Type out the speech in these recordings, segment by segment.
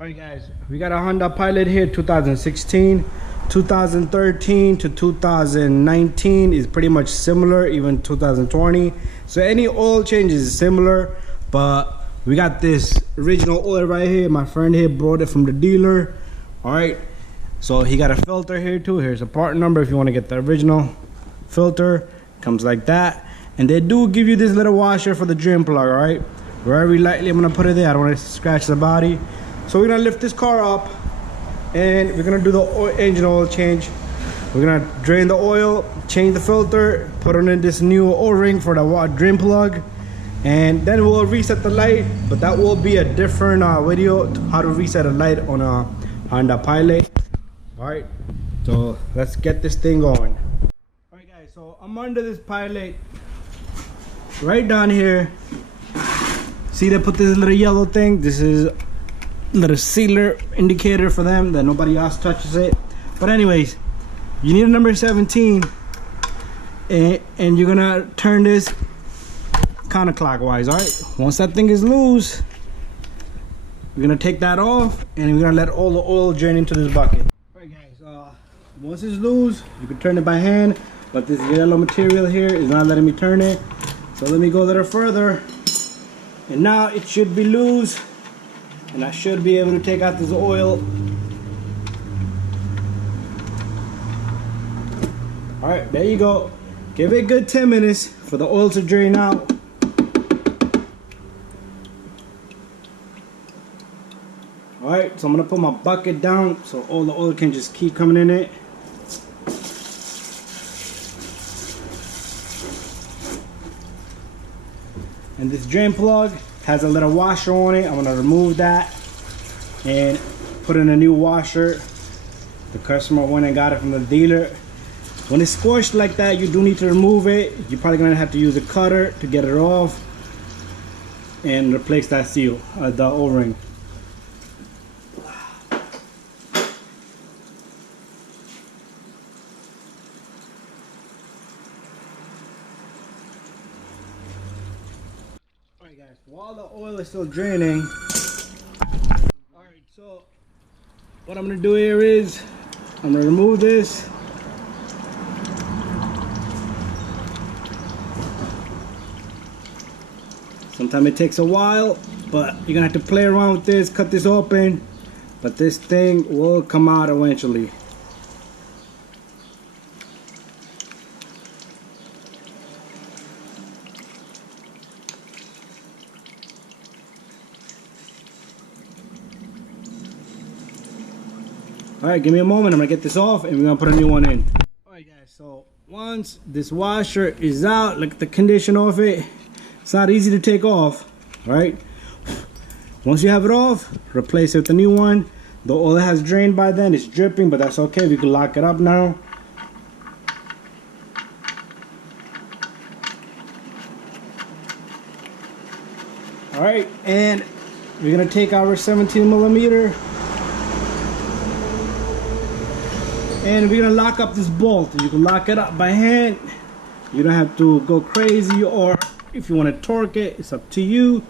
Alright guys, we got a Honda Pilot here, 2016. 2013 to 2019 is pretty much similar, even 2020. So any oil changes is similar, but we got this original oil right here. My friend here brought it from the dealer. Alright, so he got a filter here too. Here's a part number if you want to get the original filter. Comes like that. And they do give you this little washer for the drain plug, alright? Very lightly I'm gonna put it there. I don't want to scratch the body. So we're gonna lift this car up and we're gonna do the engine oil change. We're gonna drain the oil, change the filter, put on in this new O-ring for the drain plug, and then we'll reset the light. But that will be a different video, how to reset a light on a Honda Pilot. All right, so let's get this thing going. All right guys, so I'm under this Pilot right down here. See, they put this little yellow thing. This is little sealer indicator for them that nobody else touches it. But anyways, you need a number 17 and you're gonna turn this counterclockwise. All right, once that thing is loose, we're gonna take that off and we're gonna let all the oil drain into this bucket. All right guys, once it's loose, you can turn it by hand, but this yellow material here is not letting me turn it. So let me go a little further, and now it should be loose. And I should be able to take out this oil. All right, there you go. Give it a good 10 minutes for the oil to drain out. All right, so I'm gonna put my bucket down so all the oil can just keep coming in it. And this drain plug has a little washer on it. I'm gonna remove that and put in a new washer. The customer went and got it from the dealer. When it's squished like that, you do need to remove it. You're probably gonna have to use a cutter to get it off and replace that seal, the O-ring. Alright guys, while the oil is still draining, alright, so what I'm gonna do here is I'm gonna remove this. Sometimes it takes a while, but you're gonna have to play around with this, cut this open, but this thing will come out eventually. Alright, give me a moment. I'm gonna get this off and we're gonna put a new one in. Alright guys, so once this washer is out, look at the condition of it. It's not easy to take off, right? Once you have it off, replace it with a new one. The oil has drained by then, it's dripping, but that's okay. We can lock it up now. Alright, and we're gonna take our 17mm and we're gonna lock up this bolt. You can lock it up by hand. You don't have to go crazy, or if you want to torque it, it's up to you.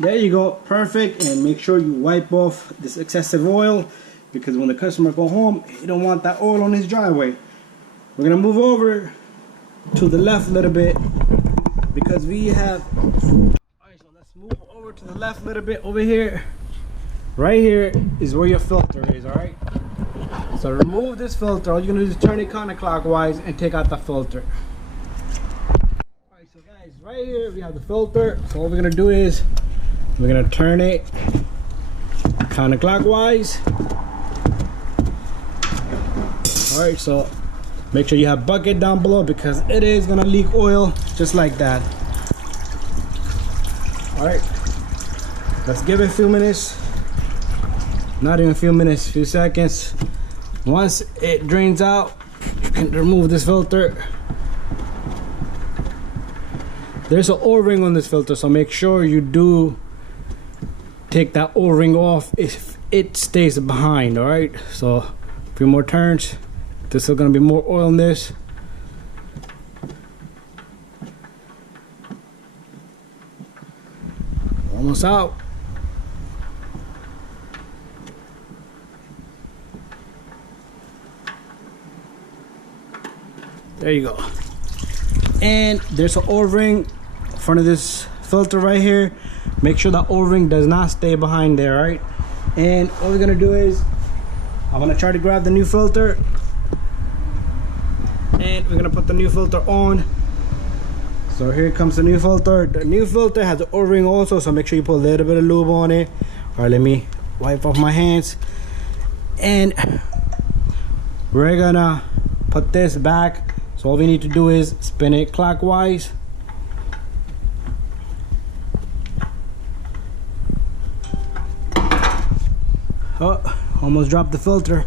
There you go, perfect. And make sure you wipe off this excessive oil, because when the customer go home, you don't want that oil on his driveway. We're gonna move over to the left a little bit because we have. Alright, so let's move over to the left a little bit. Over here, right here is where your filter is. Alright, so remove this filter. All you're gonna do is turn it counterclockwise and take out the filter. Alright, so guys, right here we have the filter. So what we're gonna do is we're gonna turn it counterclockwise. Alright, so make sure you have bucket down below because it is gonna leak oil just like that. Alright, let's give it a few minutes. Not even a few minutes, a few seconds. Once it drains out, you can remove this filter. There's an O-ring on this filter, so make sure you do take that O-ring off if it stays behind. All right, so a few more turns. There's still gonna be more oil in this. Almost out. There you go. And there's an O-ring in front of this filter right here. Make sure the O-ring does not stay behind there, right? And all we're gonna do is I'm gonna try to grab the new filter, and we're gonna put the new filter on. So here comes the new filter. The new filter has the O-ring also, so make sure you put a little bit of lube on it. All right, let me wipe off my hands. And we're gonna put this back. So all we need to do is spin it clockwise. Oh, almost dropped the filter.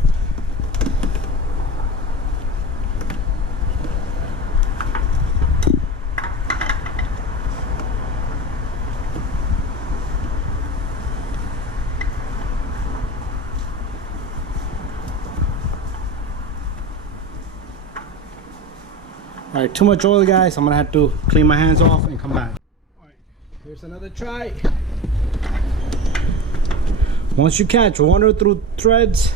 All right, too much oil, guys. I'm gonna have to clean my hands off and come back. All right, here's another try. Once you catch one or two threads,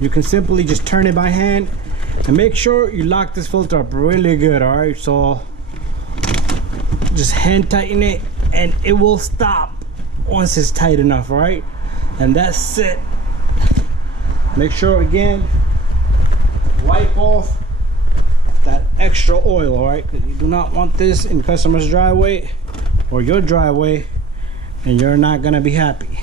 you can simply just turn it by hand and make sure you lock this filter up really good. All right, so just hand tighten it and it will stop once it's tight enough. All right, and that's it. Make sure again, wipe off that extra oil, all right, because you do not want this in customer's driveway or your driveway, and you're not gonna be happy.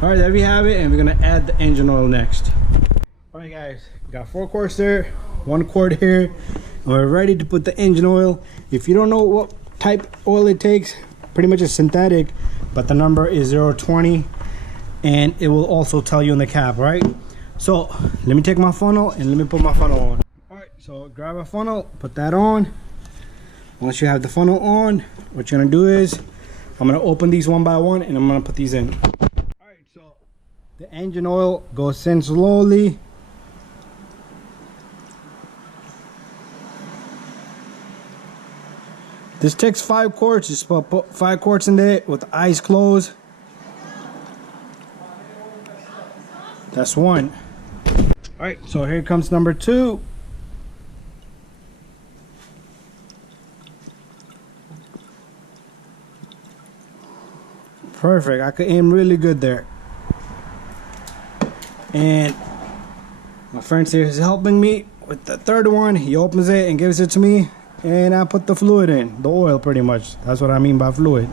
All right, there we have it, and we're gonna add the engine oil next. All right, guys, got 4 quarts there, 1 quart here, and we're ready to put the engine oil. If you don't know what type oil it takes, pretty much it's synthetic, but the number is 020, and it will also tell you in the cap, right? So let me take my funnel and let me put my funnel on. All right, so grab a funnel, put that on. Once you have the funnel on, what you're gonna do is I'm gonna open these one by one and I'm gonna put these in. So the engine oil goes in slowly. This takes 5 quarts. Just put 5 quarts in there with the eyes closed. That's 1. All right, so here comes number 2. Perfect. I could aim really good there. And my friend here is helping me with the 3rd one. He opens it and gives it to me, and I put the fluid in, the oil pretty much. That's what I mean by fluid.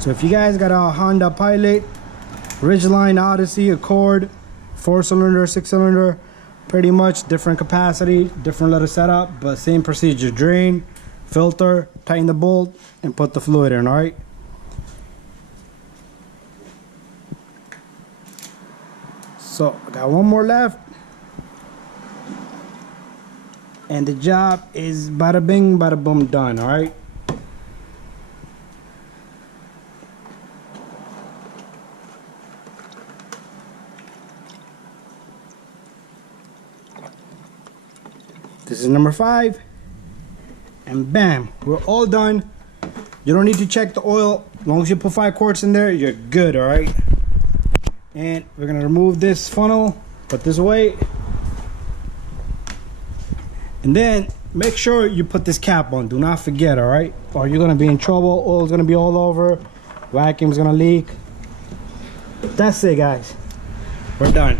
So if you guys got a Honda Pilot, Ridgeline, Odyssey, Accord, 4-cylinder, 6-cylinder, pretty much different capacity, different little setup, but same procedure. Drain, filter, tighten the bolt, and put the fluid in, all right? So I got 1 more left, and the job is bada bing, bada boom, done. All right. This is number 5, and bam, we're all done. You don't need to check the oil. As long as you put 5 quarts in there, you're good. All right. And we're gonna remove this funnel, put this away, and then make sure you put this cap on. Do not forget, all right? Or you're gonna be in trouble. Oil's gonna be all over, vacuum's gonna leak. That's it, guys. We're done.